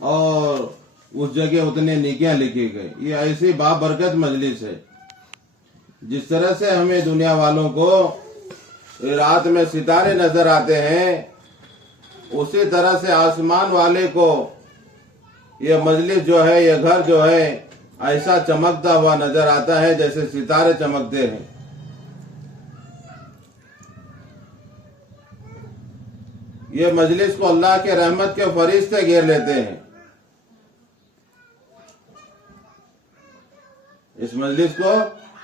और उस जगह उतने नेकियां लिखी गई। ये ऐसी बाबरकत मजलिस है। जिस तरह से हमें दुनिया वालों को रात में सितारे नजर आते हैं, उसी तरह से आसमान वाले को ये मजलिस जो है, ये घर जो है, ऐसा चमकता हुआ नजर आता है जैसे सितारे चमकते हैं। ये मजलिस को अल्लाह के रहमत के फरिश्ते घेर लेते हैं। इस मजलिस को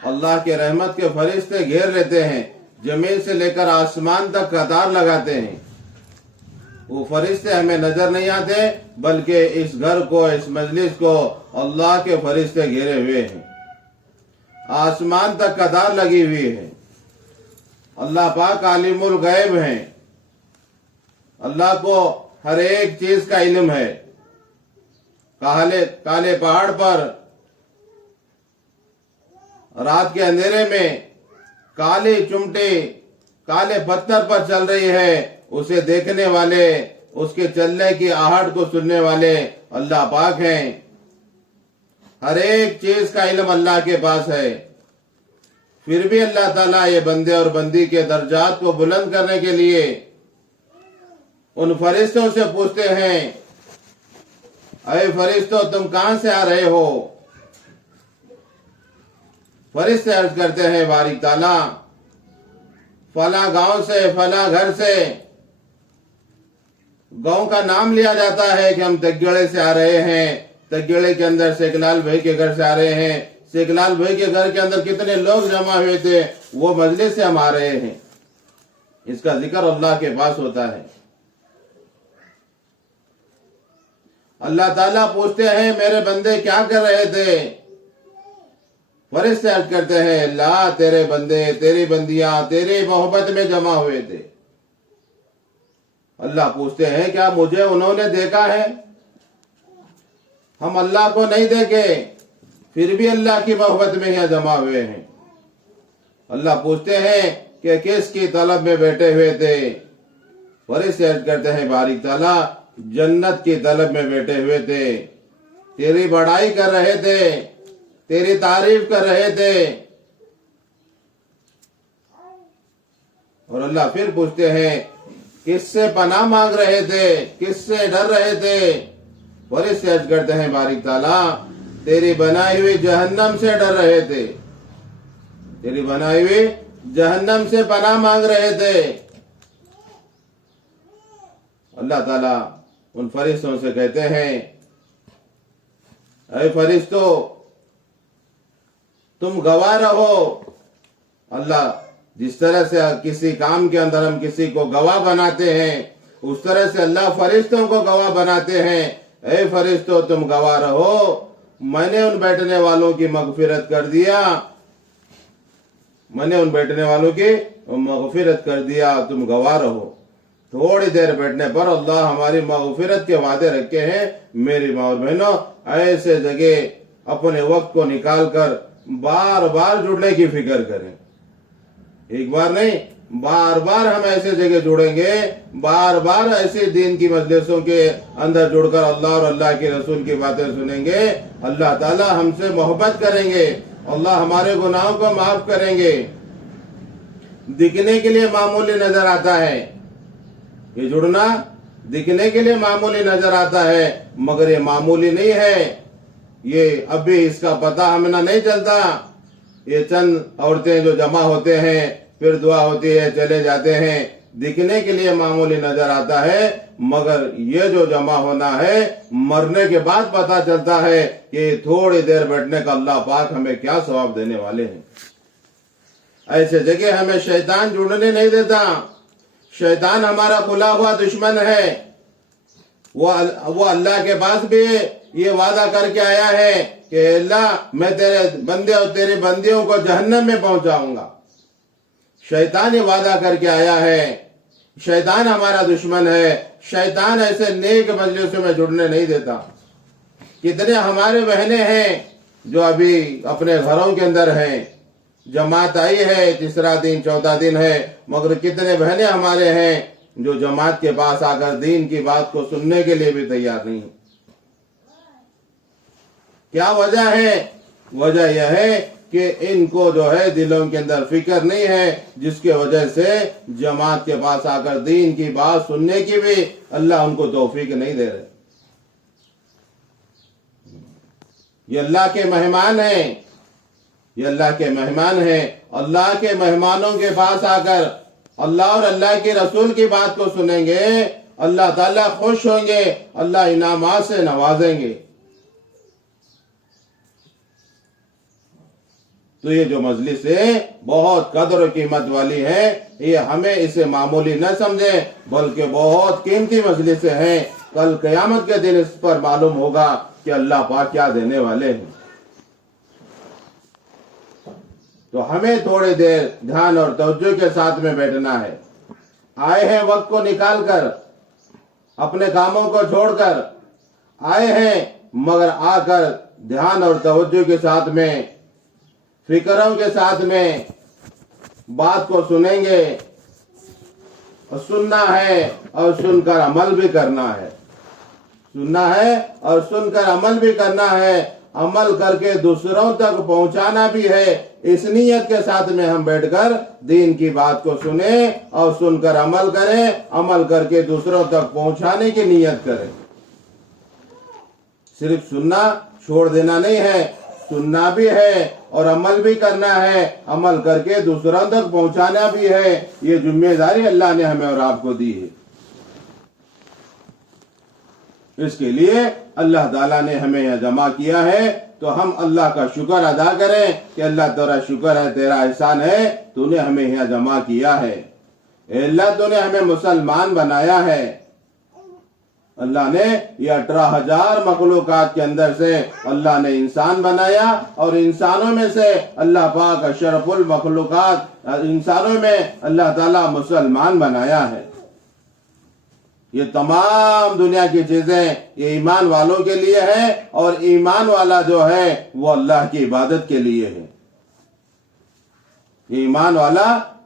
अल्लाह के रहमत के फरिश्ते घेर लेते हैं। जमीन से लेकर आसमान तक कतार लगाते हैं। वो फरिश्ते हमें नजर नहीं आते, बल्कि इस घर को, इस मजलिस को अल्लाह के फरिश्ते घेरे हुए हैं। आसमान तक कतार लगी हुई है। अल्लाह पाक आलिमुल गैब हैं। अल्लाह को हर एक चीज का इल्म है। काले पहाड़ पर रात के अंधेरे में काली चुमटी काले पत्थर पर चल रही है, उसे देखने वाले, उसके चलने की आहट को सुनने वाले अल्लाह पाक हैं। हर एक चीज का इल्म अल्लाह के पास है। फिर भी अल्लाह ताला ये बंदे और बंदी के दर्जात को बुलंद करने के लिए उन फरिश्तों से पूछते हैं, अरे फरिश्तों, तुम कहां से आ रहे हो? फरिश्ते अर्ज करते हैं, बारिक ताला, फला गांव से, फला घर से। गांव का नाम लिया जाता है कि हम तगड़े से आ रहे हैं। तगड़े के अंदर शेखलाल भाई के घर से आ रहे हैं। शेखलाल भाई के घर के अंदर कितने लोग जमा हुए थे, वो मजलिस से हम आ रहे हैं। इसका जिक्र अल्लाह के पास होता है। अल्लाह ताला पूछते हैं, मेरे बंदे क्या कर रहे थे? फरिश्ते अर्ज करते हैं, अल्लाह, तेरे बंदे, तेरी बंदियां तेरी मोहब्बत में जमा हुए थे। अल्लाह पूछते हैं, क्या मुझे उन्होंने देखा है? हम अल्लाह को नहीं देखे, फिर भी अल्लाह की मोहब्बत में यहाँ जमा हुए हैं। अल्लाह पूछते हैं कि किसकी तलब में बैठे हुए थे? फरिश्ते अर्ज करते हैं, बारिक ताला, जन्नत की तलब में बैठे हुए थे। तेरी बड़ाई कर रहे थे, तेरी तारीफ कर रहे थे। और अल्लाह फिर पूछते हैं, किससे पनाह मांग रहे थे, किससे डर रहे थे? फरिश्ते अर्ज करते हैं, बारिक ताला, तेरी बनाई हुई जहन्नम से डर रहे थे। तेरी बनाई हुई जहन्नम से पनाह मांग रहे थे। अल्लाह ताला उन फरिश्तों से कहते हैं, अरे फरिश्तों, तुम गवाह रहो। अल्लाह जिस तरह से किसी काम के अंदर हम किसी को गवाह बनाते हैं, उस तरह से अल्लाह फरिश्तों को गवाह बनाते हैं। ऐ फरिश्तों, तुम गवाह रहो, मैंने उन बैठने वालों की मगफिरत कर दिया। मैंने उन बैठने वालों की मगफिरत कर दिया, तुम गवाह रहो। थोड़ी देर बैठने पर अल्लाह हमारी मगफिरत के वादे रखे हैं। मेरी माँ और बहनों, ऐसे जगह अपने वक्त को निकाल कर बार बार जुड़ने की फिक्र करें। एक बार नहीं, बार बार हम ऐसे जगह जुड़ेंगे, बार बार ऐसे दीन की मजलिसों के अंदर जुड़कर अल्लाह और अल्लाह के रसूल की बातें सुनेंगे। अल्लाह ताला हमसे मोहब्बत करेंगे, अल्लाह हमारे गुनाहों को माफ करेंगे। दिखने के लिए मामूली नजर आता है, ये जुड़ना दिखने के लिए मामूली नजर आता है, मगर ये मामूली नहीं है। ये अभी इसका पता हमें नहीं चलता। ये चंद औरतें जो जमा होते हैं, फिर दुआ होती है, चले जाते हैं, दिखने के लिए मामूली नजर आता है, मगर ये जो जमा होना है, मरने के बाद पता चलता है कि थोड़ी देर बैठने का अल्लाह पाक हमें क्या सवाब देने वाले हैं। ऐसे जगह हमें शैतान जुड़ने नहीं देता। शैतान हमारा खुला हुआ दुश्मन है। वो अल्लाह के पास भी ये वादा करके आया है कि अल्लाह, मैं तेरे बंदे और तेरी बंदियों को जहन्नम में पहुंचाऊंगा। शैतान ये वादा करके आया है। शैतान हमारा दुश्मन है। शैतान ऐसे नेक मजलिसों में जुड़ने नहीं देता। कितने हमारे बहनें हैं जो अभी अपने घरों के अंदर हैं, जमात आई है, तीसरा दिन चौथा दिन है, मगर कितने बहनें हमारे हैं जो जमात के पास आकर दीन की बात को सुनने के लिए भी तैयार नहीं। क्या वजह है? वजह यह है कि इनको जो है दिलों के अंदर फिक्र नहीं है, जिसके वजह से जमात के पास आकर दीन की बात सुनने की भी अल्लाह उनको तौफीक नहीं दे रहे। ये अल्लाह के मेहमान हैं, ये अल्लाह के मेहमान हैं। अल्लाह के मेहमानों के पास आकर अल्लाह और अल्लाह के रसूल की बात को सुनेंगे, अल्लाह ताला खुश होंगे, अल्लाह इनामात से नवाजेंगे। तो ये जो मजलिस है बहुत कदर और कीमत वाली है, ये हमें इसे मामूली न समझे, बल्कि बहुत कीमती मजलिस हैं। कल क़यामत के दिन इस पर मालूम होगा कि अल्लाह पाक क्या देने वाले हैं। तो हमें थोड़ी देर ध्यान और तवज्जो के साथ में बैठना है। आए हैं वक्त को निकाल कर, अपने कामों को छोड़कर आए हैं, मगर आकर ध्यान और तवज्जो के साथ में, फिक्रों के साथ में बात को सुनेंगे। और सुनना है और सुनकर अमल भी करना है, सुनना है और सुनकर अमल भी करना है, अमल करके दूसरों तक पहुंचाना भी है। इस नीयत के साथ में हम बैठकर दीन की बात को सुने और सुनकर अमल करें, अमल करके दूसरों तक पहुंचाने की नीयत करें। सिर्फ सुनना छोड़ देना नहीं है, सुनना भी है और अमल भी करना है, अमल करके दूसरों तक पहुंचाना भी है। ये जिम्मेदारी अल्लाह ने हमें और आपको दी है। इसके लिए अल्लाह ताला ने हमें यह जमा किया है, तो हम अल्लाह का शुक्र अदा करें कि अल्लाह तेरा शुक्र है, तेरा एहसान है, तूने हमें यहाँ जमा किया है। अल्लाह तूने हमें मुसलमान बनाया है। अल्लाह ने ये 18,000 मखलूकात के अंदर से अल्लाह ने इंसान बनाया, और इंसानों में से अल्लाह पाक अशरफुल मखलूकात, इंसानों में अल्लाह ताला मुसलमान बनाया है। ये तमाम दुनिया की चीजें ये ईमान वालों के लिए है, और ईमान वाला जो है वो अल्लाह की इबादत के लिए है। ईमान वाला,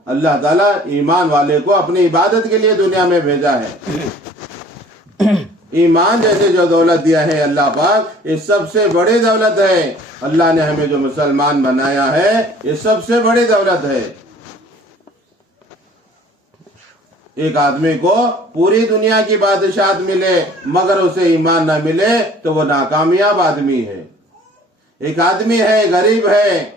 अल्लाह ताला ईमान वाले को अपनी इबादत के लिए दुनिया में भेजा है। ईमान जैसे जो दौलत दिया है अल्लाह पाक, ये सबसे बड़ी दौलत है। अल्लाह ने हमें जो मुसलमान बनाया है, ये सबसे बड़ी दौलत है। एक आदमी को पूरी दुनिया की बादशाहत मिले मगर उसे ईमान ना मिले तो वो नाकामयाब आदमी है। एक आदमी है, गरीब है,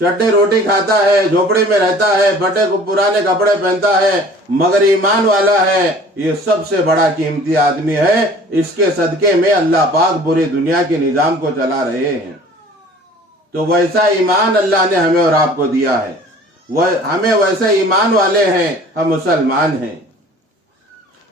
चट्टे रोटी खाता है, झोपड़ी में रहता है, फटे पुराने कपड़े पहनता है, मगर ईमान वाला है, ये सबसे बड़ा कीमती आदमी है। इसके सदके में अल्लाह पाक पूरी दुनिया के निजाम को चला रहे हैं। तो वैसा ईमान अल्लाह ने हमें और आपको दिया है। वह हमें वैसे ईमान वाले हैं, हम मुसलमान हैं।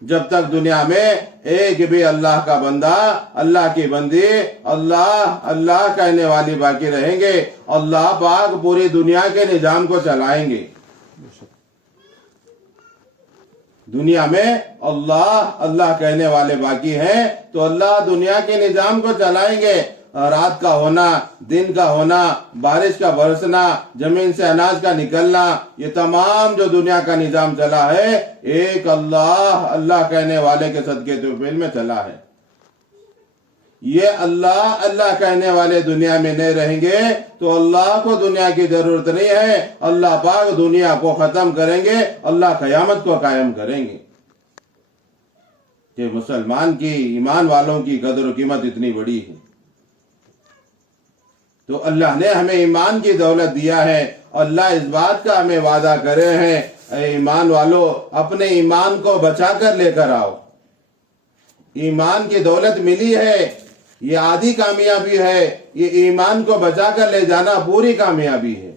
जब तक दुनिया में एक भी अल्लाह का बंदा, अल्लाह की बंदी अल्लाह अल्लाह कहने वाली बाकी रहेंगे, अल्लाह पाक पूरी दुनिया के निजाम को चलाएंगे। दुनिया में अल्लाह अल्लाह कहने वाले बाकी हैं, तो अल्लाह दुनिया के निजाम को चलाएंगे। रात का होना, दिन का होना, बारिश का बरसना, जमीन से अनाज का निकलना, ये तमाम जो दुनिया का निजाम चला है, एक अल्लाह अल्लाह कहने वाले के सदके तौफील में चला है। ये अल्लाह अल्लाह कहने वाले दुनिया में नहीं रहेंगे तो अल्लाह को दुनिया की जरूरत नहीं है। अल्लाह पाक दुनिया को खत्म करेंगे, अल्लाह कयामत को कायम करेंगे। कि मुसलमान की, ईमान वालों की कदर और कीमत इतनी बड़ी है। तो अल्लाह ने हमें ईमान की दौलत दिया है। अल्लाह इस बात का हमें वादा करे हैं, ईमान वालों अपने ईमान को बचा कर लेकर आओ। ईमान की दौलत मिली है, ये आधी कामयाबी है, ये ईमान को बचा कर ले जाना पूरी कामयाबी है।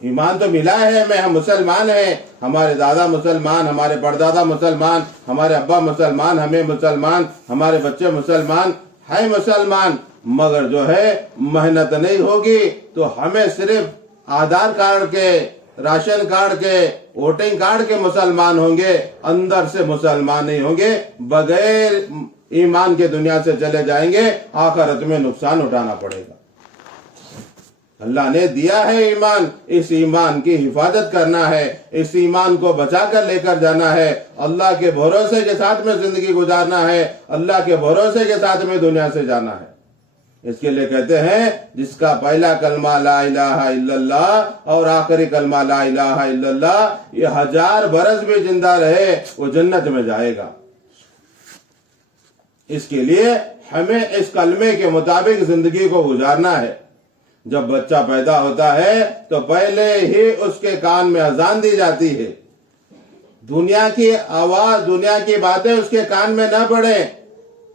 ईमान तो मिला है, मैं हम मुसलमान हैं, हमारे दादा मुसलमान, हमारे परदादा मुसलमान, हमारे अब्बा मुसलमान, हमें मुसलमान, हमारे बच्चे मुसलमान है, मुसलमान, मगर जो है मेहनत नहीं होगी तो हमें सिर्फ आधार कार्ड के, राशन कार्ड के, वोटिंग कार्ड के मुसलमान होंगे, अंदर से मुसलमान नहीं होंगे। बगैर ईमान के दुनिया से चले जाएंगे, आखिरत में नुकसान उठाना पड़ेगा। अल्लाह ने दिया है ईमान, इस ईमान की हिफाजत करना है, इस ईमान को बचा कर लेकर जाना है, अल्लाह के भरोसे के साथ में जिंदगी गुजारना है, अल्लाह के भरोसे के साथ में दुनिया से जाना है। इसके लिए कहते हैं जिसका पहला कलमा ला इलाहा इल्लल्लाह और आखिरी कलमा ला इलाहा इल्लल्लाह ये 1000 बरस भी जिंदा रहे वो जन्नत में जाएगा। इसके लिए हमें इस कलमे के मुताबिक जिंदगी को गुजारना है। जब बच्चा पैदा होता है तो पहले ही उसके कान में अजान दी जाती है। दुनिया की आवाज, दुनिया की बातें उसके कान में न पड़े,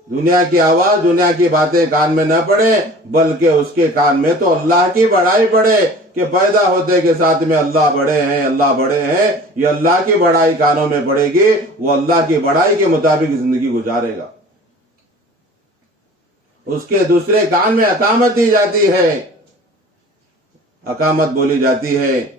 दुनिया की आवाज, दुनिया की बातें कान में न पड़े, बल्कि उसके कान में तो अल्लाह की बड़ाई पड़े कि पैदा होते के साथ में अल्लाह बड़े हैं, अल्लाह बड़े हैं। ये अल्लाह की बड़ाई कानों में पड़ेगी, वो अल्लाह की बड़ाई के मुताबिक जिंदगी गुजारेगा। उसके दूसरे कान में अकामत दी जाती है, अकामत बोली जाती है।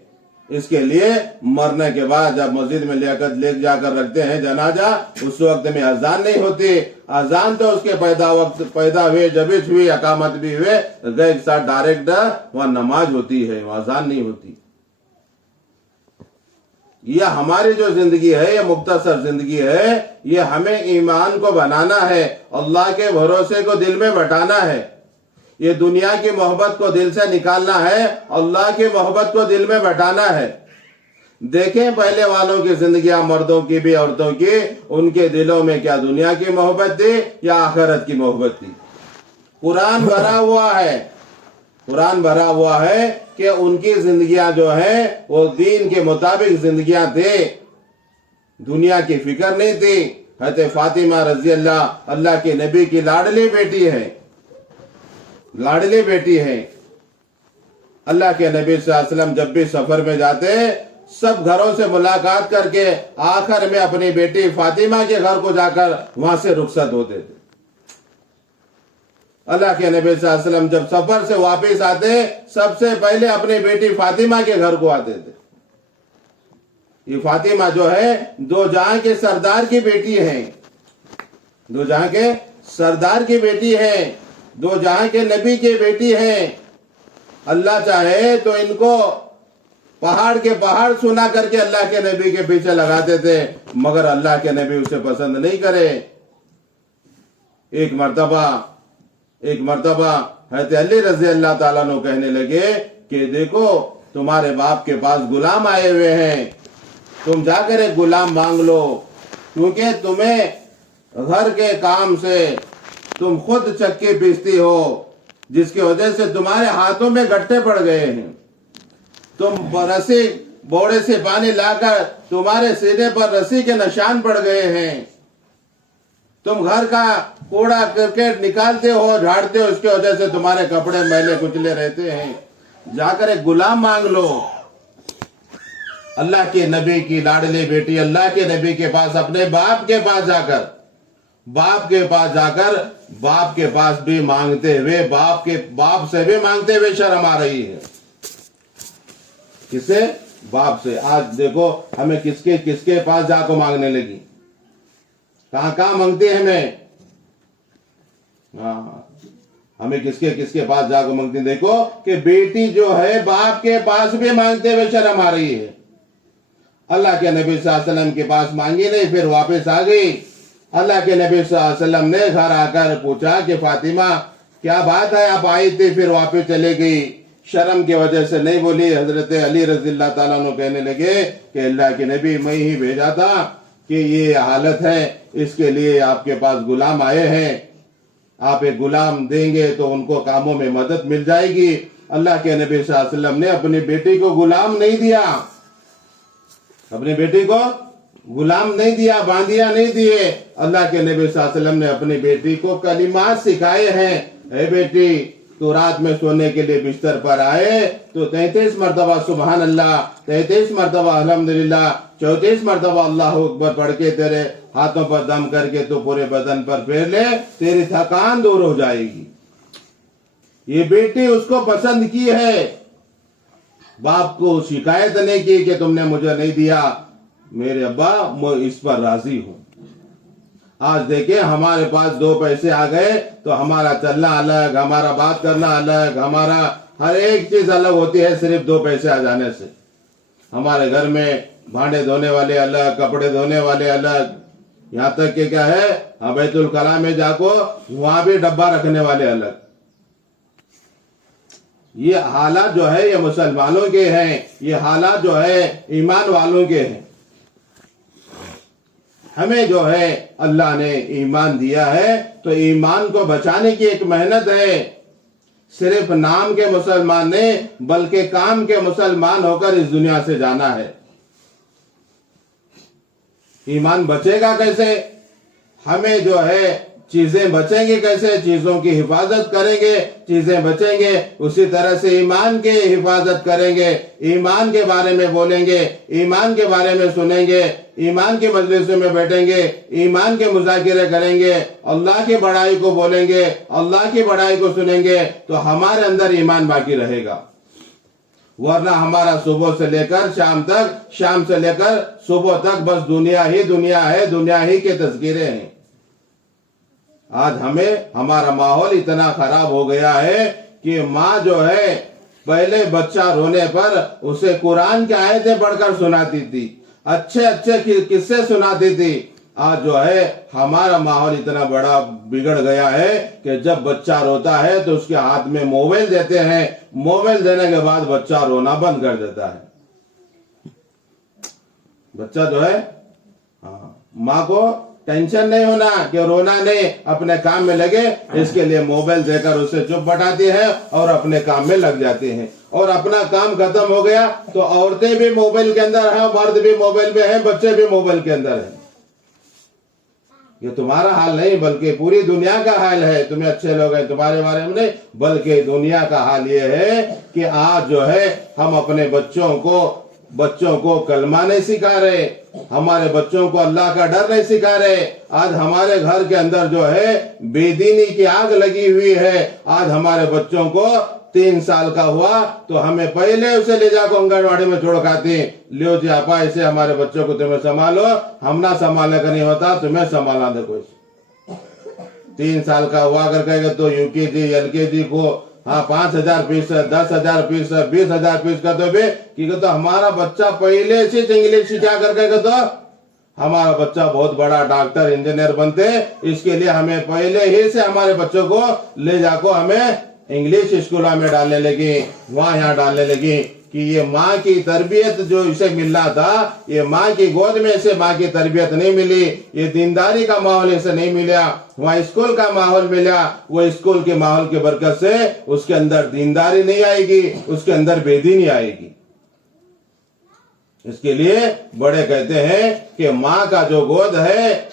इसके लिए मरने के बाद जब मस्जिद में ले जाकर रखते हैं जनाजा, उस वक्त में अजान नहीं होती। अजान तो उसके पैदा हुए जब भी हुई, अकामत भी हुए, गए के साथ डायरेक्ट वहां नमाज होती है, वहां अजान नहीं होती। यह हमारी जो जिंदगी है, यह मुख्तसर जिंदगी है, ये हमें ईमान को बनाना है, अल्लाह के भरोसे को दिल में बैठाना है, ये दुनिया की मोहब्बत को दिल से निकालना है, अल्लाह की मोहब्बत को दिल में बैठाना है। देखें पहले वालों की जिंदगियां, मर्दों की भी औरतों की, उनके दिलों में क्या दुनिया की मोहब्बत थी या आखिरत की मोहब्बत थी। कुरान भरा हुआ है, कुरान भरा हुआ है कि उनकी जिंदगियां जो है वो दीन के मुताबिक जिंदगियां थे, दुनिया की फिक्र नहीं थी। हज़रत फातिमा रजी अल्लाह के नबी की लाडली बेटी है, लाडली बेटी है। अल्लाह के नबी सल्लल्लाहु अलैहि वसल्लम जब भी सफर में जाते सब घरों से मुलाकात करके आखिर में अपनी बेटी फातिमा के घर को जाकर वहां से रुखसत होते थे। अल्लाह के नबी सल्लल्लाहु अलैहि वसल्लम जब सफर से वापस आते सबसे पहले अपनी बेटी फातिमा के घर को आते थे। ये फातिमा जो है दो जहां के सरदार की बेटी है, दो जहां के सरदार की बेटी है, दो जहां के नबी की बेटी है। अल्लाह चाहे तो इनको पहाड़ के पहाड़ सुना करके अल्लाह के नबी के पीछे लगाते थे, मगर अल्लाह के नबी उसे पसंद नहीं करे। एक मर्तबा हज़रत अली रज़ी अल्लाह ताला अन्हु कहने लगे कि देखो तुम्हारे बाप के पास गुलाम आए हुए हैं, तुम जाकर एक गुलाम मांग लो, क्योंकि तुम्हें घर के काम से तुम खुद चक्की पीसती हो, जिसकी वजह से तुम्हारे हाथों में गट्टे पड़ गए हैं। तुम रस्सी बोड़े से पानी लाकर तुम्हारे सीने पर रस्सी के निशान पड़ गए हैं। तुम घर का कूड़ा करकट निकालते हो, झाड़ते हो, उसकी वजह से तुम्हारे कपड़े मैले कुचले रहते हैं। जाकर एक गुलाम मांग लो। अल्लाह के नबी की लाडली बेटी अल्लाह के नबी के पास, अपने बाप के पास जाकर, बाप के पास भी मांगते हुए, बाप से भी मांगते हुए शर्म आ रही है। किसे? बाप से। आज देखो हमें किसके पास जाकर मांगने लगी, कहां मांगते हैं हमें। हाँ, हमें किसके पास जाकर मांगती। देखो कि बेटी जो है बाप के पास भी मांगते हुए शर्म आ रही है। अल्लाह के नबी सल्लल्लाहु अलैहि वसल्लम के पास मांगी नहीं, फिर वापस आ गई। अल्लाह के नबी सल्लल्लाहु अलैहि वसल्लम ने घर आकर पूछा कि फातिमा क्या बात है, आप आई थी फिर वापस चले गई। शर्म की वजह से नहीं बोली। हजरत अली रज़ी अल्लाह ताला अन्हु कहने लगे कि अल्लाह के नबी मैं ही भेजा था कि ये हालत है, इसके लिए आपके पास गुलाम आए हैं, आप एक गुलाम देंगे तो उनको कामों में मदद मिल जाएगी। अल्लाह के नबी सल्लल्लाहु अलैहि वसल्लम ने अपनी बेटी को गुलाम नहीं दिया, अपनी बेटी को गुलाम नहीं दिया, बांधिया नहीं दिए। अल्लाह के नबी सल्लल्लाहु अलैहि वसल्लम ने अपनी बेटी को कलिमात सिखाए हैं। ए बेटी, तो रात में सोने के लिए बिस्तर पर आए तो 33 मरतबा सुबहान अल्लाह, 33 मरतबा अल्हम्दुलिल्लाह, 34 मरतबा अल्लाह अकबर पढ़ के तेरे हाथों पर दम करके तो पूरे बदन पर फेर ले, तेरी थकान दूर हो जाएगी। ये बेटी उसको पसंद की है, बाप को शिकायत नहीं की कि तुमने मुझे नहीं दिया। मेरे अब्बा मैं इस पर राजी हूं। आज देखें हमारे पास 2 पैसे आ गए तो हमारा चलना अलग, हमारा बात करना अलग, हमारा हर एक चीज अलग होती है सिर्फ 2 पैसे आ जाने से। हमारे घर में भांडे धोने वाले अलग, कपड़े धोने वाले अलग, यहाँ तक कि क्या है बैतुल कला में जाको वहां भी डब्बा रखने वाले अलग। ये हालात जो है ये मुसलमानों के हैं, ये हालात जो है ईमान वालों के हैं। हमें जो है अल्लाह ने ईमान दिया है तो ईमान को बचाने की एक मेहनत है। सिर्फ नाम के मुसलमान ने बल्कि काम के मुसलमान होकर इस दुनिया से जाना है। ईमान बचेगा कैसे? हमें जो है चीजें बचेंगे कैसे? चीजों की हिफाजत करेंगे, चीजें बचेंगे। उसी तरह से ईमान की हिफाजत करेंगे, ईमान के बारे में बोलेंगे, ईमान के बारे में सुनेंगे, ईमान की मजलिसों में बैठेंगे, ईमान के मुज़ाकिरे करेंगे, अल्लाह की बड़ाई को बोलेंगे, अल्लाह की बड़ाई को सुनेंगे, तो हमारे अंदर ईमान बाकी रहेगा। वरना हमारा सुबह से लेकर शाम तक, शाम से लेकर सुबह तक बस दुनिया ही दुनिया है, दुनिया ही के तज़किरे हैं। आज हमें हमारा माहौल इतना खराब हो गया है कि माँ जो है पहले बच्चा रोने पर उसे कुरान की आयतें पढ़कर सुनाती थी, अच्छे अच्छे किस्से सुनाती थी। आज जो है हमारा माहौल इतना बड़ा बिगड़ गया है कि जब बच्चा रोता है तो उसके हाथ में मोबाइल देते हैं, मोबाइल देने के बाद बच्चा रोना बंद कर देता है। बच्चा जो है माँ को टेंशन नहीं होना कि रोना नहीं, अपने काम में लगे, इसके लिए मोबाइल देकर उसे चुप बैठाती है और अपने काम में लग जाते हैं। और अपना काम खत्म हो गया तो औरतें भी मोबाइल के अंदर हैं, मर्द भी मोबाइल में हैं, बच्चे भी मोबाइल के अंदर हैं। ये तुम्हारा हाल नहीं बल्कि पूरी दुनिया का हाल है। तुम्हें अच्छे लोग हैं तुम्हारे बारे में नहीं, बल्कि दुनिया का हाल ये है कि आज जो है हम अपने बच्चों को कलमा नहीं सिखा रहे, हमारे बच्चों को अल्लाह का डर नहीं सिखा रहे। आज हमारे घर के अंदर जो है बेदीनी की आग लगी हुई है। आज हमारे बच्चों को 3 साल का हुआ तो हमें पहले उसे ले जाकर आंगनवाड़ी में छोड़काते, लियो जी आपा ऐसे हमारे बच्चों को तुम्हें संभालो, हम ना संभालने का नहीं होता, तुम्हें संभालना दे कोई। 3 साल का हुआ अगर कहेगा तो यूकेजी एलकेजी को 5,000 फीस, 10,000 फीस, 20,000 फीस का तो भी कि तो हमारा बच्चा पहले से इंग्लिश सीखा करके तो हमारा बच्चा बहुत बड़ा डॉक्टर इंजीनियर बनते। इसके लिए हमें पहले ही से हमारे बच्चों को ले जाकर हमें इंग्लिश स्कूलों में डालने लगी, वहां यहाँ डालने लगी कि ये माँ की तरबियत जो इसे मिलना था, ये माँ की गोद में इसे माँ की तरबियत नहीं मिली, ये दीनदारी का माहौल इसे नहीं मिला, वहाँ स्कूल का माहौल मिला। वो स्कूल के माहौल की बरकत से उसके अंदर दीनदारी नहीं आएगी, उसके अंदर बेदीनी आएगी। इसके लिए बड़े कहते हैं कि माँ का जो गोद है,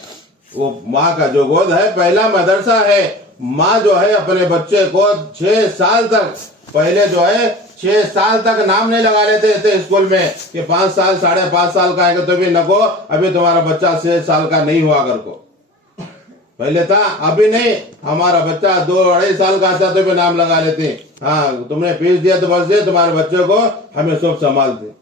वो माँ का जो गोद है पहला मदरसा है। माँ जो है अपने बच्चे को 6 साल तक, पहले जो है 6 साल तक नाम नहीं लगा लेते थे स्कूल में कि 5 साल 5.5 साल का आएगा तो भी नको, अभी तुम्हारा बच्चा 6 साल का नहीं हुआ कर को। पहले था, अभी नहीं। हमारा बच्चा 2-2.5 साल का आता तो भी नाम लगा लेते, हाँ तुमने फीस दिया तो बस दे, तुम्हारे बच्चों को हमें सब संभालते।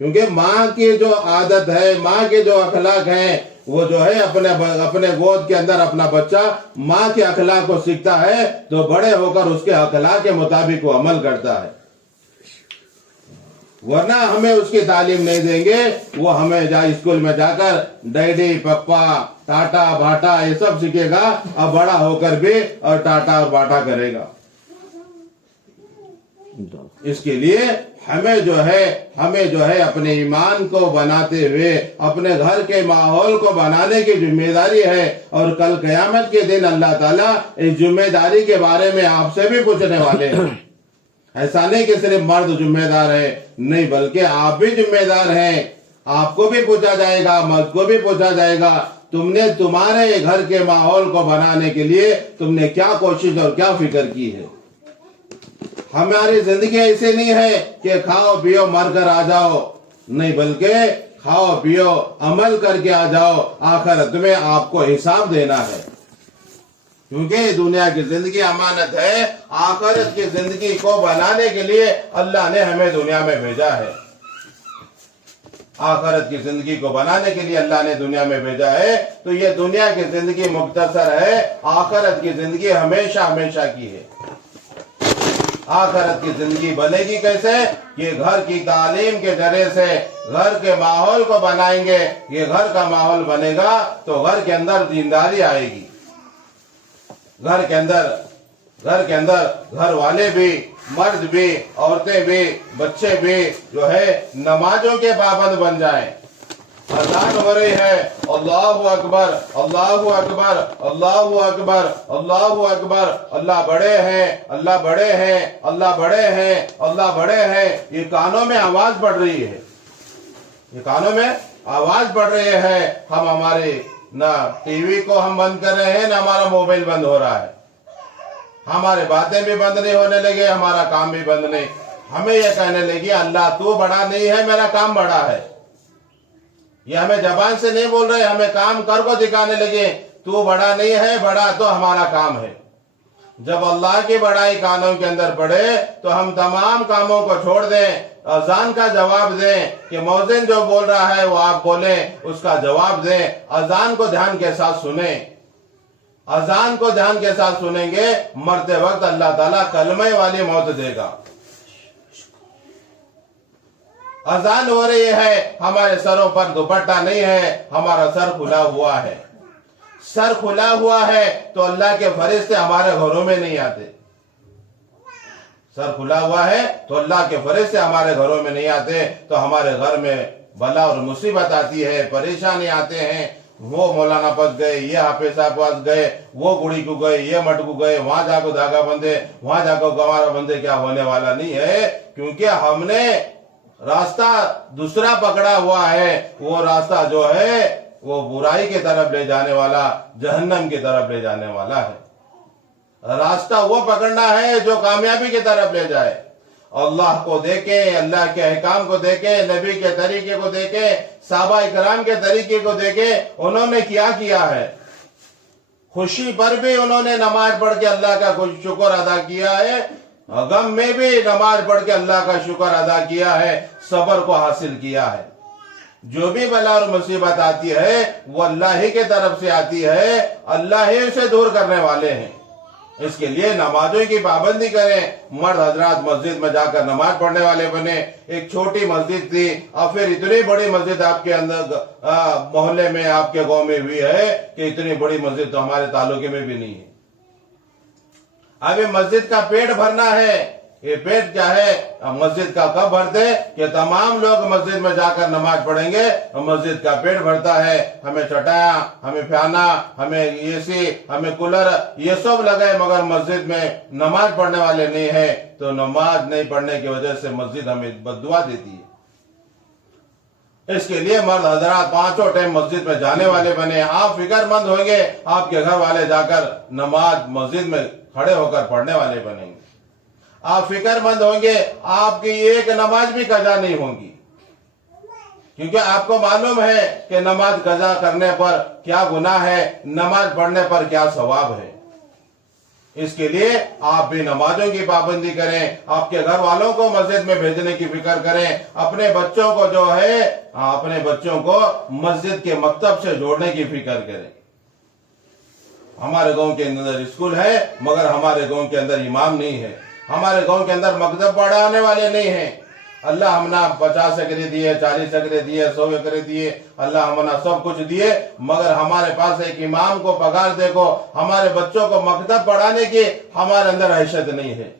क्योंकि माँ की जो आदत है, माँ के जो अखलाक है, वो जो है अपने गोद के अंदर अपना बच्चा माँ के अखलाक को सीखता है तो बड़े होकर उसके अखलाक के मुताबिक वो अमल करता है। वरना हमें उसकी तालीम नहीं देंगे, वो हमें स्कूल में जाकर डैडी पप्पा टाटा बाटा ये सब सीखेगा, अब बड़ा होकर भी और टाटा और बाटा करेगा। इसके लिए हमें जो है अपने ईमान को बनाते हुए अपने घर के माहौल को बनाने की जिम्मेदारी है। और कल क़यामत के दिन अल्लाह ताला इस जिम्मेदारी के बारे में आपसे भी पूछने वाले हैं। ऐसा नहीं कि सिर्फ मर्द जिम्मेदार है, नहीं बल्कि आप भी जिम्मेदार हैं। आपको भी पूछा जाएगा, मर्द को भी पूछा जाएगा, तुमने तुम्हारे घर के माहौल को बनाने के लिए तुमने क्या कोशिश और क्या फिक्र की है। हमारी जिंदगी ऐसे नहीं है कि खाओ पियो मर कर आ जाओ, नहीं बल्कि खाओ पियो अमल करके आ जाओ, आखिरत में आपको हिसाब देना है। क्योंकि दुनिया की जिंदगी अमानत है, आखिरत की जिंदगी को बनाने के लिए अल्लाह ने हमें दुनिया में भेजा है। आखिरत की जिंदगी को बनाने के लिए अल्लाह ने दुनिया में भेजा है। तो ये दुनिया की जिंदगी मुख्तसर है, आखिरत की जिंदगी हमेशा हमेशा की है। आखिरत की जिंदगी बनेगी कैसे? ये घर की तालीम के जरिए से घर के माहौल को बनाएंगे। ये घर का माहौल बनेगा तो घर के अंदर दीनदारी आएगी। घर के अंदर घर वाले भी, मर्द भी, औरतें भी, बच्चे भी जो है नमाजों के पाबंद बन जाएं। अजान हो रही है, अल्लाहु अकबर, अल्लाहु अकबर, अल्लाहु अकबर, अल्लाहु अकबर, अल्लाह बड़े हैं, अल्लाह बड़े हैं, अल्लाह बड़े हैं, अल्लाह बड़े हैं। ये कानों में आवाज बढ़ रही है, ये कानों में आवाज बढ़ रही है। हम हमारे ना टीवी को हम बंद कर रहे हैं, ना हमारा मोबाइल बंद हो रहा है। हमारे बातें भी बंद नहीं होने लगे, हमारा काम भी बंद नहीं। हमें यह कहने लगी अल्लाह तू बड़ा नहीं है, मेरा काम बड़ा है। ये हमें जबान से नहीं बोल रहे, हमें काम कर को दिखाने लगे। तू बड़ा नहीं है, बड़ा तो हमारा काम है। जब अल्लाह की बड़ाई कानों के अंदर पड़े तो हम तमाम कामों को छोड़ दें, अजान का जवाब दें कि मौजिन जो बोल रहा है वो आप बोलें, उसका जवाब दें। अजान को ध्यान के साथ सुने, अजान को ध्यान के साथ सुनेंगे, मरते वक्त अल्लाह ताला कलमे वाली मौत देगा। अजान हो रही है, हमारे सरों पर दुपट्टा नहीं है, हमारा सर खुला हुआ है। सर खुला हुआ है तो अल्लाह के फरिश्ते हमारे घरों में नहीं आते। सर खुला हुआ है तो अल्लाह के फरिश्ते हमारे घरों में नहीं आते, तो हमारे घर में बला और मुसीबत आती है, परेशानी आते हैं। वो मौलाना पास गए, ये हाफिज साहब पास गए, वो गुड़ी को गए, ये मट को गए, वहां जाकर धागा बंधे, वहां जाकर गवारा बंधे, क्या होने वाला नहीं है। क्योंकि हमने रास्ता दूसरा पकड़ा हुआ है। वो रास्ता जो है वो बुराई की तरफ ले जाने वाला, जहन्नम की तरफ ले जाने वाला है। रास्ता वो पकड़ना है जो कामयाबी की तरफ ले जाए। अल्लाह को देखे, अल्लाह के अहकाम को देखे, नबी के तरीके को देखे, साहबा इकराम के तरीके को देखे। उन्होंने क्या किया है? खुशी पर भी उन्होंने नमाज पढ़ के अल्लाह का कुछ शुक्र अदा किया है, गम में भी नमाज पढ़ के अल्लाह का शुक्र अदा किया है, सब्र को हासिल किया है। जो भी बला और मुसीबत आती है वो अल्लाह ही के तरफ से आती है, अल्लाह ही उसे दूर करने वाले हैं। इसके लिए नमाजों की पाबंदी करें। मर्द हजरात मस्जिद में जाकर नमाज पढ़ने वाले बने। एक छोटी मस्जिद थी और फिर इतनी बड़ी मस्जिद आपके अंदर मोहल्ले में, आपके गांव में हुई है कि इतनी बड़ी मस्जिद तो हमारे तालुके में भी नहीं है। अभी मस्जिद का पेट भरना है। ये पेट क्या है? मस्जिद का कब भरते कि तमाम लोग मस्जिद में जाकर नमाज पढ़ेंगे, मस्जिद का पेट भरता है। हमें चटाया, हमें फैना, हमें एसी, हमें कूलर, ये सब लगे, मगर मस्जिद में नमाज पढ़ने वाले नहीं है। तो नमाज नहीं पढ़ने की वजह से मस्जिद हमें बद्दुआ देती है। इसके लिए मर्द हजरात पांचों टाइम मस्जिद में जाने वाले बने। आप फिक्रमंद होंगे, आपके घर वाले जाकर नमाज मस्जिद में खड़े होकर पढ़ने वाले बनेंगे। आप फिक्रमंद होंगे, आपकी एक नमाज भी कजा नहीं होगी, क्योंकि आपको मालूम है कि नमाज कजा करने पर क्या गुनाह है, नमाज पढ़ने पर क्या सवाब है। इसके लिए आप भी नमाजों की पाबंदी करें, आपके घर वालों को मस्जिद में भेजने की फिक्र करें, अपने बच्चों को जो है, अपने बच्चों को मस्जिद के मकतब से जोड़ने की फिक्र करें। हमारे गांव के अंदर स्कूल है, मगर हमारे गांव के अंदर इमाम नहीं है। हमारे गांव के अंदर मकतब पढ़ाने वाले नहीं हैं। अल्लाह हमना 50 एकड़ दिए, 40 एकड़ दिए, 100 एकड़ दिए, अल्लाह हमना सब कुछ दिए, मगर हमारे पास एक इमाम को पगार देखो, हमारे बच्चों को मकतब पढ़ाने की हमारे अंदर हैसियत नहीं है।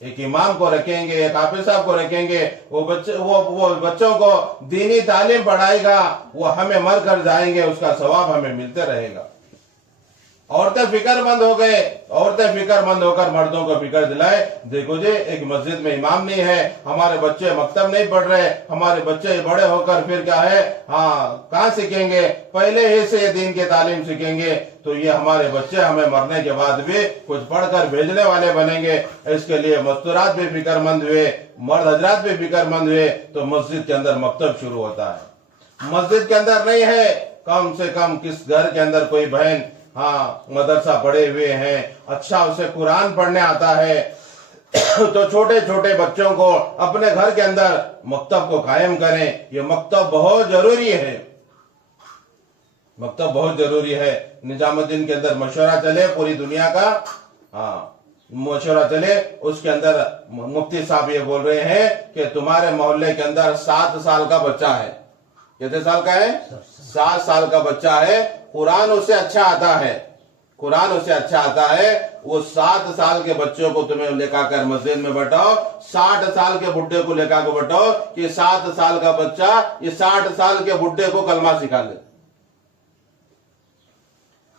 एक इमाम को रखेंगे, एक हाफिज साहब को रखेंगे, वो बच्चों को दीनी तालीम पढ़ाएगा, वो हमें मर कर जाएंगे, उसका सवाब हमें मिलते रहेगा। औरतें फिक्रमंद हो गए, औरतें फिक्रमंद होकर मर्दों को फिक्र दिलाए, देखो जी एक मस्जिद में इमाम नहीं है, हमारे बच्चे मकतब नहीं पढ़ रहे, हमारे बच्चे बड़े होकर फिर क्या है, हाँ कहाँ सीखेंगे, पहले ही से दीन की तालीम सीखेंगे, तो ये हमारे बच्चे हमें मरने के बाद भी कुछ पढ़कर भेजने वाले बनेंगे। इसके लिए मस्तूरात भी फिक्रमंद हुए, मर्द हजरात भी फिक्रमंद हुए, तो मस्जिद के अंदर मकतब शुरू होता है। मस्जिद के अंदर नहीं है, कम से कम किस घर के अंदर कोई बहन हाँ मदरसा पढ़े हुए हैं, अच्छा उसे कुरान पढ़ने आता है, तो छोटे छोटे बच्चों को अपने घर के अंदर मकतब को कायम करें। ये मकतब बहुत जरूरी है, मकतब बहुत जरूरी है। निजामुद्दीन के अंदर मशवरा चले पूरी दुनिया का, हाँ मशवरा चले। उसके अंदर मुफ्ती साहब ये बोल रहे हैं कि तुम्हारे मोहल्ले के अंदर 7 साल का बच्चा है। कितने साल का है? 7 साल का बच्चा है। कुरान उससे अच्छा आता है, कुरान उससे अच्छा आता है। वो 7 साल के बच्चों को तुम्हें लेकर मस्जिद में बैठाओ, 60 साल के बुढ़े को लेकर बैठाओ कि 7 साल का बच्चा ये 60 साल के बुढ़े को कलमा सिखा ले।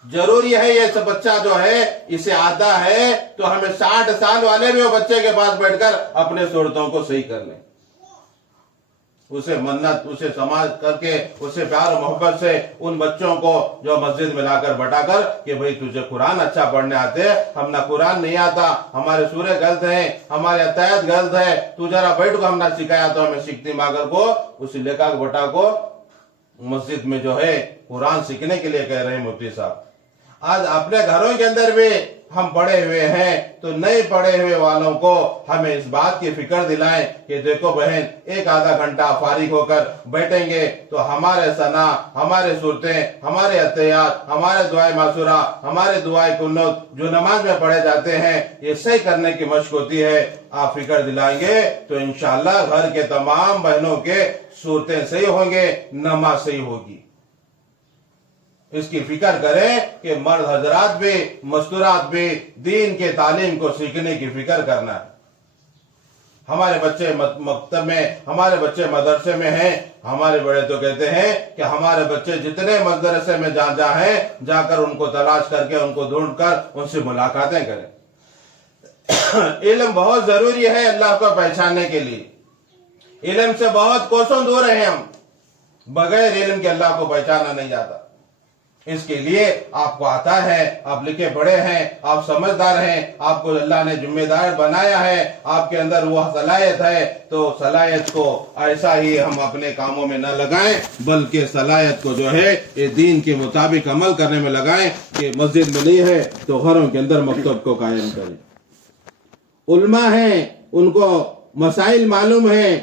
जरूरी है ये सब बच्चा जो है इसे आता है तो हमें 60 साल वाले भी वो बच्चे के पास बैठकर अपने सूरतों को सही कर लें, उसे मन्नत, उसे समाज करके, उसे प्यार और मोहब्बत से उन बच्चों को जो मस्जिद में लाकर बैठाकर कि भाई तुझे कुरान अच्छा पढ़ने आते हैं, हम ना कुरान नहीं आता, हमारे सूरे गलत हैं, हमारे अतायत गलत है, तू जरा बैठ को हमने सिखाया तो हमें सीखती मागर को उसे लेकर बैठा को मस्जिद में जो है कुरान सीखने के लिए कह रहे हैं मुफ्ती साहब। आज अपने घरों के अंदर भी हम पढ़े हुए हैं तो नहीं पढ़े हुए वालों को हमें इस बात की फिक्र दिलाएं कि देखो बहन, एक आधा घंटा फारिग होकर बैठेंगे तो हमारे सना, हमारे सूरतें, हमारे अत्यात, हमारे दुआए मासूरा, हमारे दुआए कुन्नत जो नमाज में पढ़े जाते हैं ये सही करने की मशक होती है। आप फिक्र दिलाएंगे तो इंशाअल्लाह घर के तमाम बहनों के सूरतें सही होंगे, नमाज सही होगी। इसकी फिक्र करें कि मर्द हजरात भी, मस्तूरात भी दीन के तालीम को सीखने की फिक्र करना है। हमारे बच्चे मकतब में, हमारे बच्चे मदरसे में हैं, हमारे बड़े तो कहते हैं कि हमारे बच्चे जितने मदरसे में जा हैं जाकर उनको तलाश करके, उनको ढूंढकर उनसे मुलाकातें करें। इल्म बहुत जरूरी है अल्लाह को पहचानने के लिए। इल्म से बहुत कोसों दूर हैं हम, बगैर इल्म के अल्लाह को पहचाना नहीं जाता। इसके लिए आपको आता है, आप लिखे पढ़े हैं, आप समझदार हैं, आपको अल्लाह ने जिम्मेदार बनाया है, आपके अंदर वह सलाहियत है, तो सलाहियत को ऐसा ही हम अपने कामों में न लगाएं बल्कि सलाहियत को जो है ये दीन के मुताबिक अमल करने में लगाएं कि मस्जिद में नहीं है तो घरों के अंदर मकतब को कायम करें। उल्मा हैं, उनको मसाइल मालूम है।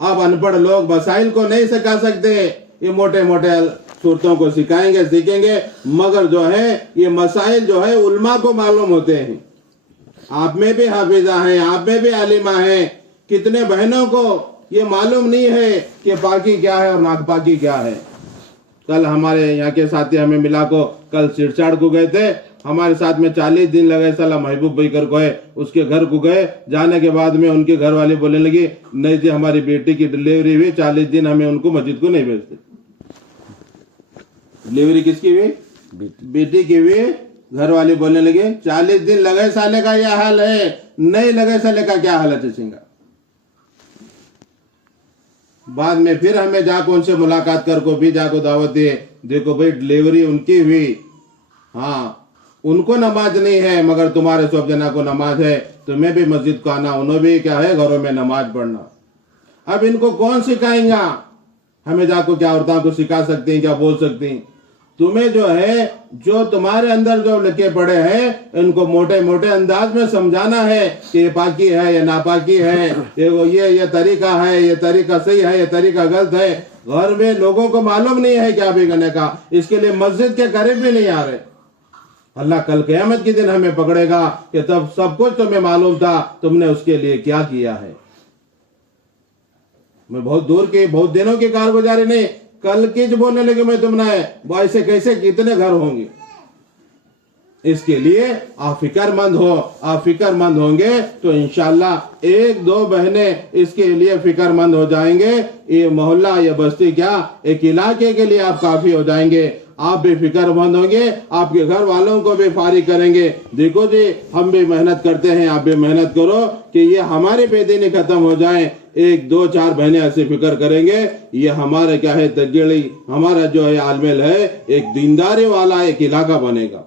अब अनपढ़ लोग मसाइल को नहीं सिखा सकते, ये मोटे मोटे सूरतों को सिखाएंगे, सीखेंगे, मगर जो है ये मसाइल जो है उल्मा को मालूम होते हैं। आप में भी हाफिजा हैं, आप में भी आलिमा हैं। कितने बहनों को ये मालूम नहीं है कि पाकी क्या है और नापाकी क्या है। कल हमारे यहाँ के साथी हमें मिला को कल सिरसाड़ को गए थे, हमारे साथ में 40 दिन लगे। साला महबूब भाई कर को है, उसके घर को गए, जाने के बाद में उनके घर वाले बोलने लगी नहीं जी हमारी बेटी की डिलीवरी हुई, 40 दिन हमें उनको मस्जिद को नहीं भेजते। डिलीवरी किसकी हुई? बेटी की हुई। घर वाले बोलने लगे 40 दिन लगे साले का यह हाल है, नहीं लगे साले का क्या हाल है चचेंगा। बाद में फिर हमें जाकर उनसे मुलाकात कर को भी जाको दावत दिए, देखो भाई डिलीवरी उनकी हुई, हाँ उनको नमाज नहीं है मगर तुम्हारे सब जना को नमाज है, तुम्हें भी मस्जिद को आना, उन्होंने भी क्या है घरों में नमाज पढ़ना। अब इनको कौन सिखाएंगा? हमें जाको क्या औरतों को सिखा सकते हैं, क्या बोल सकते हैं? तुम्हें जो है, जो तुम्हारे अंदर जो लिखे पड़े हैं इनको मोटे मोटे अंदाज में समझाना है कि ये पाकी है, ये नापाकी है, ये तरीका है, ये तरीका सही है, ये तरीका गलत है। घर में लोगों को मालूम नहीं है क्या भी करने का, इसके लिए मस्जिद के करीब भी नहीं आ रहे। अल्लाह कल क़यामत के दिन हमें पकड़ेगा कि तब सब कुछ तुम्हें मालूम था, तुमने उसके लिए क्या किया है। मैं बहुत दूर के, बहुत दिनों की कारगुजारी नहीं, कल की जो बोलने लगे मैं तुमने ऐसे कैसे कितने घर होंगे। इसके लिए आप फिक्रमंद हो, आप फिक्रमंद होंगे तो इंशाअल्लाह 1-2 बहनें इसके लिए फिक्रमंद हो जाएंगे। ये मोहल्ला, ये बस्ती क्या, एक इलाके के लिए आप काफी हो जाएंगे। आप भी फिक्रमंद होंगे, आपके घर वालों को भी फारिग करेंगे। देखो जी हम भी मेहनत करते हैं, आप भी मेहनत करो कि ये हमारी बेदीनी खत्म हो जाए। 1-2-4 बहनें ऐसे फिक्र करेंगे, ये हमारे क्या है तगड़ी, हमारा जो है आलमेल है एक दीनदारी वाला एक इलाका बनेगा,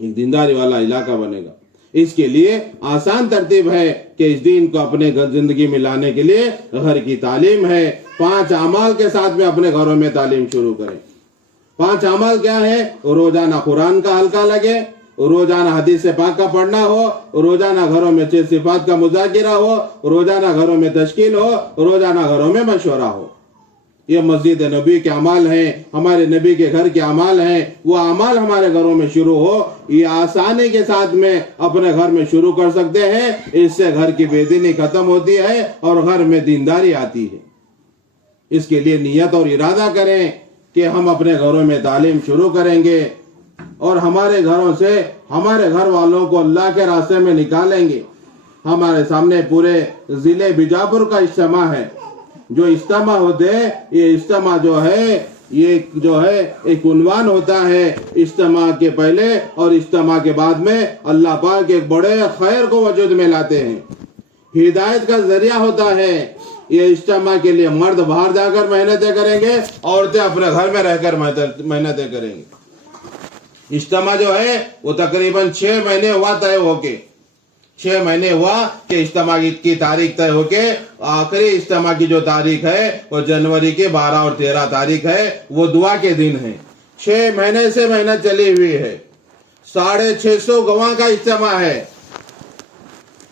एक दीनदारी वाला इलाका बनेगा। इसके लिए आसान तरतीब है कि इस दीन को अपने जिंदगी में लाने के लिए घर की तालीम है। 5 अमाल के साथ में अपने घरों में तालीम शुरू करें। 5 अमाल क्या है? रोजाना कुरान का हल्का लगे, रोजाना हदीस पाक का पढ़ना हो, रोजाना घरों में 6 सिफात का मुजाकिरा हो, रोजाना घरों में तश्कील हो, रोजाना घरों में मशवरा हो। ये मस्जिद नबी के अमाल हैं, हमारे नबी के घर के अमाल हैं, वो अमाल हमारे घरों में शुरू हो, ये आसानी के साथ में अपने घर में शुरू कर सकते हैं। इससे घर की बेदीनी खत्म होती है और घर में दीनदारी आती है। इसके लिए नियत और इरादा करें कि हम अपने घरों में तालीम शुरू करेंगे और हमारे घरों से हमारे घर वालों को अल्लाह के रास्ते में निकालेंगे। हमारे सामने पूरे जिले बीजापुर का इज्तिमा है। जो इज्तिमा होते हैं, ये इज्तिमा जो है एक उन्वान होता है इज्तिमा के पहले और इज्तिमा के बाद में अल्लाह पाक एक बड़े खैर को वजूद में लाते हैं, हिदायत का जरिया होता है। ये इज्तिमा के लिए मर्द बाहर जाकर मेहनतें करेंगे, औरतें अपने घर में रहकर मेहनतें करेंगी। इज्तिमा जो है वो तकरीबन 6 महीने हुआ तय होके, 6 महीने हुआ कि इज्तिमा की तारीख तय होके आखिरी इज्तिमा की जो तारीख है वो जनवरी के 12 और 13 तारीख है, वो दुआ के दिन है। 6 महीने से मेहनत चली हुई है। 650 गवाह का इज्तिमा है,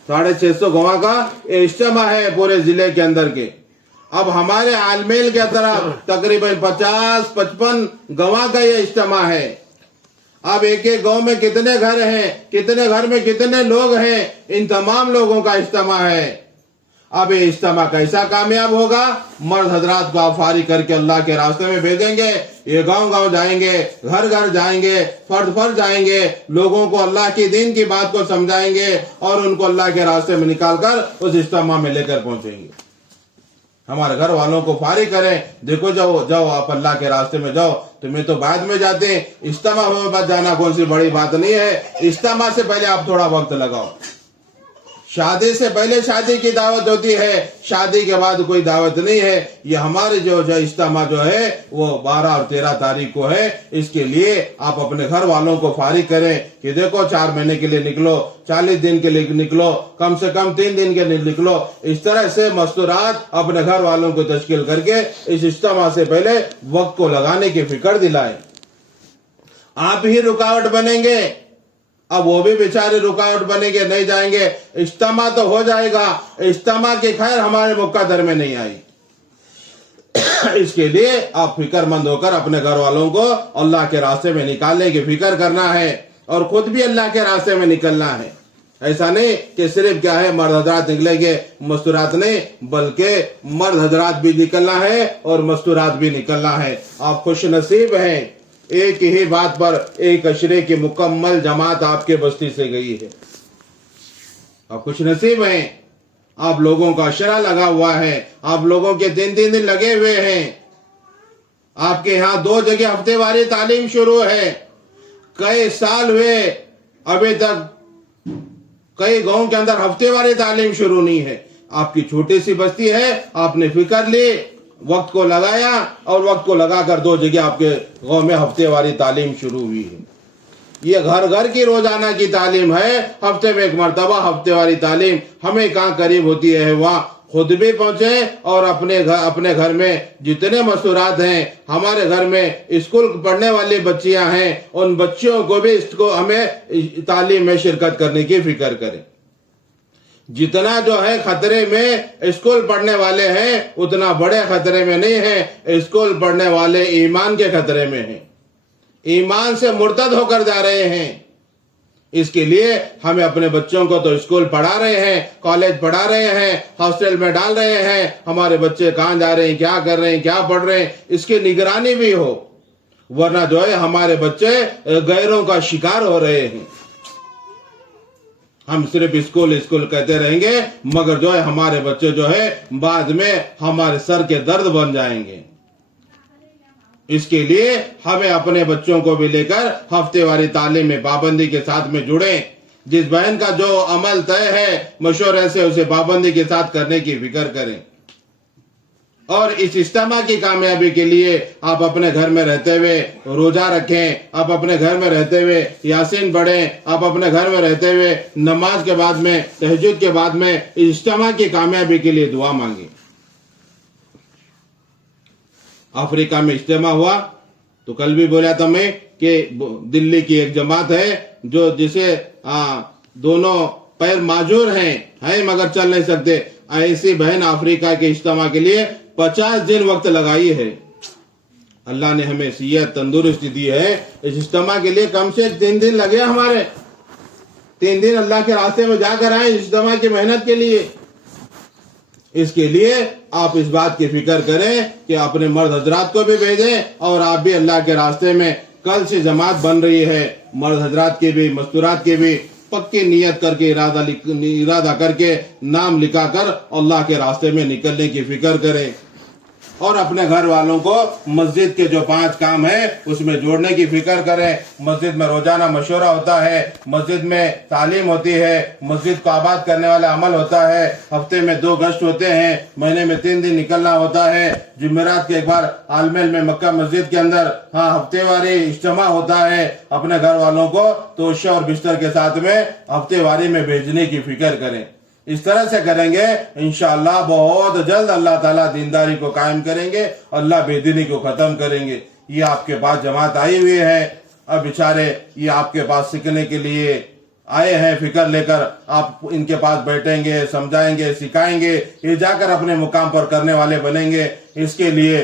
650 गवाह का इज्तिमा है पूरे जिले के अंदर के। अब हमारे आलमेल के तरफ तकरीबन 50-55 गवाह का ये इज्तिमा है। अब एक एक गांव में कितने घर हैं, कितने घर में कितने लोग हैं, इन तमाम लोगों का इज्तिमा है। अब ये इज्तिमा कैसा कामयाब होगा? मर्द हजरात को आप फारिग करके अल्लाह के रास्ते में भेजेंगे, ये गांव गांव जाएंगे, घर घर जाएंगे, फर्द फर्द जाएंगे, लोगों को अल्लाह की दीन की बात को समझाएंगे और उनको अल्लाह के रास्ते में निकालकर उस इज्तिमा में लेकर पहुंचेंगे। हमारे घर वालों को फारिग करें, देखो जाओ आप अल्लाह के रास्ते में जाओ, तुम्हें तो बाद में जाते हैं, इज्तिमा में बाद जाना कौन सी बड़ी बात नहीं है। इज्तिमा से पहले आप थोड़ा वक्त लगाओ। शादी से पहले शादी की दावत होती है, शादी के बाद कोई दावत नहीं है। ये हमारे जो इज्तिमा जो है वो 12 और 13 तारीख को है। इसके लिए आप अपने घर वालों को फारिग करें कि देखो 4 महीने के लिए निकलो, 40 दिन के लिए निकलो, कम से कम 3 दिन के लिए निकलो। इस तरह से मस्तूरात अपने घर वालों को तश्कील करके इस इज्तिमा से पहले वक्त को लगाने की फिक्र दिलाएं। आप ही रुकावट बनेंगे, अब वो भी बेचारे रुकावट बनेंगे, नहीं जाएंगे। इज्तिमा तो हो जाएगा, इज्तिमा की खैर हमारे मुकद्दर में नहीं आई। इसके लिए आप फिक्रमंद होकर अपने घर वालों को अल्लाह के रास्ते में निकालने की फिक्र करना है और खुद भी अल्लाह के रास्ते में निकलना है। ऐसा नहीं कि सिर्फ क्या है मर्द हजरात निकलेंगे, मस्तूरात नहीं, बल्कि मर्द हजरात भी निकलना है और मस्तूरात भी निकलना है। आप खुश नसीब हैं, एक ही बात पर एक अशरे की मुकम्मल जमात आपके बस्ती से गई है। आप खुश नसीब हैं, आप लोगों का अशरा लगा हुआ है, आप लोगों के 3-3 दिन लगे हुए हैं। आपके यहाँ 2 जगह हफ्तेवारी तालीम शुरू है। कई साल हुए अभी तक कई गांव के अंदर हफ्तेवारी तालीम शुरू नहीं है। आपकी छोटी सी बस्ती है, आपने फिक्र ली, वक्त को लगाया और वक्त को लगाकर 2 जगह आपके गांव में हफ्तेवारी तालीम शुरू हुई है। ये घर घर की रोजाना की तालीम है, हफ्ते में 1 मरतबा हफ्तेवारी तालीम। हमें कहाँ करीब होती है, वहाँ खुद भी पहुंचे और अपने घर में जितने मस्तूरात हैं, हमारे घर में स्कूल पढ़ने वाली बच्चियां हैं, उन बच्चियों को भी इसको हमें तालीम में शिरकत करने की फिक्र करें। जितना जो है खतरे में स्कूल पढ़ने वाले हैं, उतना बड़े खतरे में नहीं है। स्कूल पढ़ने वाले ईमान के खतरे में हैं, ईमान से मुर्तद होकर जा रहे हैं। इसके लिए हमें अपने बच्चों को तो स्कूल पढ़ा रहे हैं, कॉलेज पढ़ा रहे हैं, हॉस्टल में डाल रहे हैं, हमारे बच्चे कहाँ जा रहे हैं, क्या कर रहे हैं, क्या पढ़ रहे हैं, इसकी निगरानी भी हो। वरना जो है हमारे बच्चे गैरों का शिकार हो रहे हैं। हम सिर्फ स्कूल स्कूल कहते रहेंगे, मगर जो है हमारे बच्चे जो है बाद में हमारे सर के दर्द बन जाएंगे। इसके लिए हमें अपने बच्चों को भी लेकर हफ्तेवारी तालीम में पाबंदी के साथ में जुड़े। जिस बहन का जो अमल तय है, मशवरे से उसे पाबंदी के साथ करने की फिक्र करें। और इस इज्तिमा की कामयाबी के लिए आप अपने घर में रहते हुए रोजा रखें, आप अपने घर में रहते हुए यासीन पढ़ें, आप अपने घर में रहते हुए नमाज के बाद में, तहज्जुद के बाद में इज्तिमा की कामयाबी के लिए दुआ मांगे। अफ्रीका में इज्तिमा हुआ तो कल भी बोला था मैं कि दिल्ली की एक जमात है जो जिसे दोनों पैर माजूर हैं मगर चल नहीं सकते। ऐसी बहन अफ्रीका के इज्तिमा के लिए 50 दिन वक्त लगाई है। अल्लाह ने हमें सेहत तंदुरुस्ती दी है। इस इज्तिमा के लिए कम से 3 दिन लगे हमारे। 3 दिन अल्लाह के रास्ते में जाकर आए इज्तिमा की मेहनत के लिए। इसके लिए आप इस बात की फिक्र करें कि अपने मर्द हजरात को भी भेजें और आप भी अल्लाह के रास्ते में, कल से जमात बन रही है, मर्द हजरात की भी मस्तूरात की भी पक्की नियत करके इरादा करके नाम लिखा कर अल्लाह के रास्ते में निकलने की फिक्र करें। और अपने घर वालों को मस्जिद के जो 5 काम है उसमें जोड़ने की फिक्र करें। मस्जिद में रोजाना मशवरा होता है, मस्जिद में तालीम होती है, मस्जिद को आबाद करने वाला अमल होता है, हफ्ते में 2 गश्त होते हैं, महीने में 3 दिन निकलना होता है, जुमेरात के एक बार आलमेल में मक्का मस्जिद के अंदर हफ्तेवारी इज्तिमा होता है। अपने घर वालों को तोशा और बिस्तर के साथ में हफ्तेवारी में भेजने की फिक्र करें। इस तरह से करेंगे इंशाअल्लाह बहुत जल्द अल्लाह ताला दीनदारी को कायम करेंगे, अल्लाह बेदीनी को खत्म करेंगे। ये आपके पास जमात आई हुई है, अब बेचारे ये आपके पास सीखने के लिए आए हैं फिक्र लेकर। आप इनके पास बैठेंगे, समझाएंगे, सिखाएंगे, ये जाकर अपने मुकाम पर करने वाले बनेंगे। इसके लिए